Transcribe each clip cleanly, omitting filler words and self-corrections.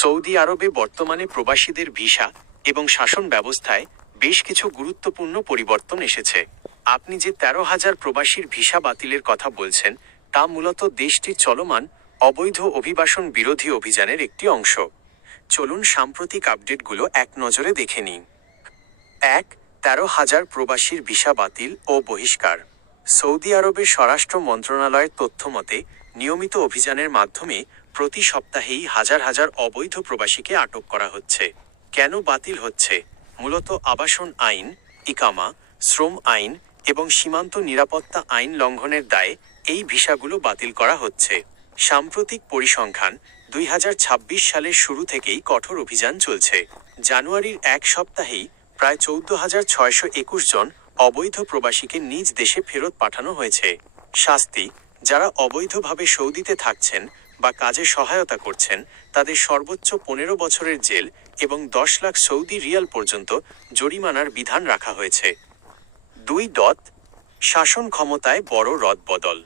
Saudi আরবে বর্তমানে প্রবাসীদের ভিসা এবং শাসন ব্যবস্থায় বেশ কিছু গুরুত্বপূর্ণ পরিবর্তন এসেছে। আপনি যে 13,000 প্রবাসীর ভিসা বাতিলের কথা বলছেন, তা মূলত দেশটির চলমান অবৈধ অভিবাসন বিরোধী অভিযানের একটি অংশ। চলুন সাম্প্রতিক আপডেটগুলো এক নজরে দেখে নিই। ১. 13,000 প্রবাসীর ভিসা বাতিল ও বহিষ্কার। সৌদি আরবের স্বরাষ্ট্র মন্ত্রণালয়ের তথ্যমতে নিয়মিত অভিযানের মাধ্যমে প্রতি সপ্তাহেই হাজার হাজার অবৈধ প্রবাসীকে আটক করা হচ্ছে। কেন বাতিল হচ্ছে? মূলত আবাসন আইন, ইকামা, শ্রম আইন এবং সীমান্ত নিরাপত্তা আইন লঙ্ঘনের দায়ে এই ভিসাগুলো বাতিল করা হচ্ছে। সাম্প্রতিক পরিসংখ্যান 2026 সালের শুরু থেকেই কঠোর অভিযান চলছে। জানুয়ারির এক সপ্তাহেই প্রায় 14,621 জন অবৈধ প্রবাসীকে নিজ দেশে ফেরত পাঠানো হয়েছে। শাস্তি: যারা অবৈধভাবে সৌদিতে থাকছেন বা কাজে সহায়তা করছেন তাদের সর্বোচ্চ 15 বছরের জেল এবং 10 লাখ সৌদি রিয়াল পর্যন্ত জরিমানার বিধান রাখা হয়েছে। 2. শাসন ক্ষমতায় বড় রদবদল।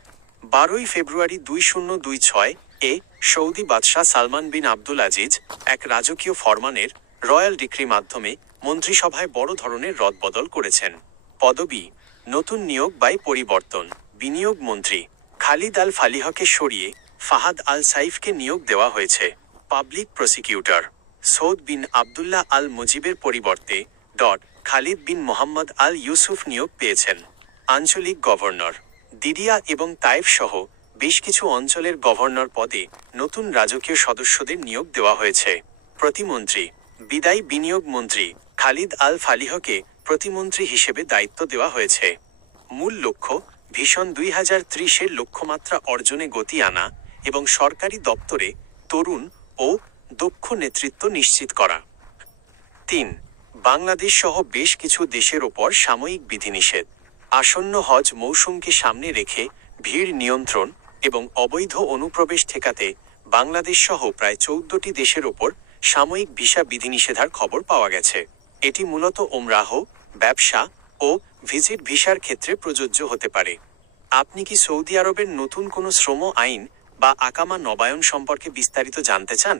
12 ফেব্রুয়ারি 2026 সৌদি বাদশাহ সালমান বিন আব্দুল আজিজ এক রাজকীয় ফরমানের রয়্যাল ডিক্রি মাধ্যমে মন্ত্রিসভায় বড় ধরনের রদবদল করেছেন। পদবি: নতুন নিয়োগ বাই পরিবর্তন। বিনিয়োগ মন্ত্রী খালিদ আল ফালিহকে সরিয়ে ফাহাদ আল সাইফকে নিয়োগ দেওয়া হয়েছে। পাবলিক প্রসিকিউটর সৌদ বিন আবদুল্লাহ আল মুজিবের পরিবর্তে খালিদ বিন মোহাম্মদ আল ইউসুফ নিয়োগ পেয়েছেন। আঞ্চলিক গভর্নর দিরিয়া এবং তাইফ সহ বেশ কিছু অঞ্চলের গভর্নর পদে নতুন রাজকীয় সদস্যদের নিয়োগ দেওয়া হয়েছে। প্রতিমন্ত্রী বিদায়ী বিনিয়োগ মন্ত্রী খালিদ আল ফালিহকে প্রতিমন্ত্রী হিসেবে দায়িত্ব দেওয়া হয়েছে। মূল লক্ষ্য: ভিশন 2030-এর লক্ষ্যমাত্রা অর্জনে গতি আনা এবং সরকারি দপ্তরে তরুণ ও দক্ষ নেতৃত্ব নিশ্চিত করা। 3. বাংলাদেশ সহ বেশ কিছু দেশের ওপর সাময়িক বিধিনিষেধ। আসন্ন হজ মৌসুমকে সামনে রেখে ভিড় নিয়ন্ত্রণ এবং অবৈধ অনুপ্রবেশ ঠেকাতে বাংলাদেশ সহ প্রায় 14টি দেশের ওপর সাময়িক ভিসা বিধিনিষেধার খবর পাওয়া গেছে। এটি মূলত ওমরাহ, ব্যবসা ও ভিজিট ভিসার ক্ষেত্রে প্রযোজ্য হতে পারে। আপনি কি সৌদি আরবের নতুন কোনো শ্রম আইন বা আকামা নবায়ন সম্পর্কে বিস্তারিত জানতে চান?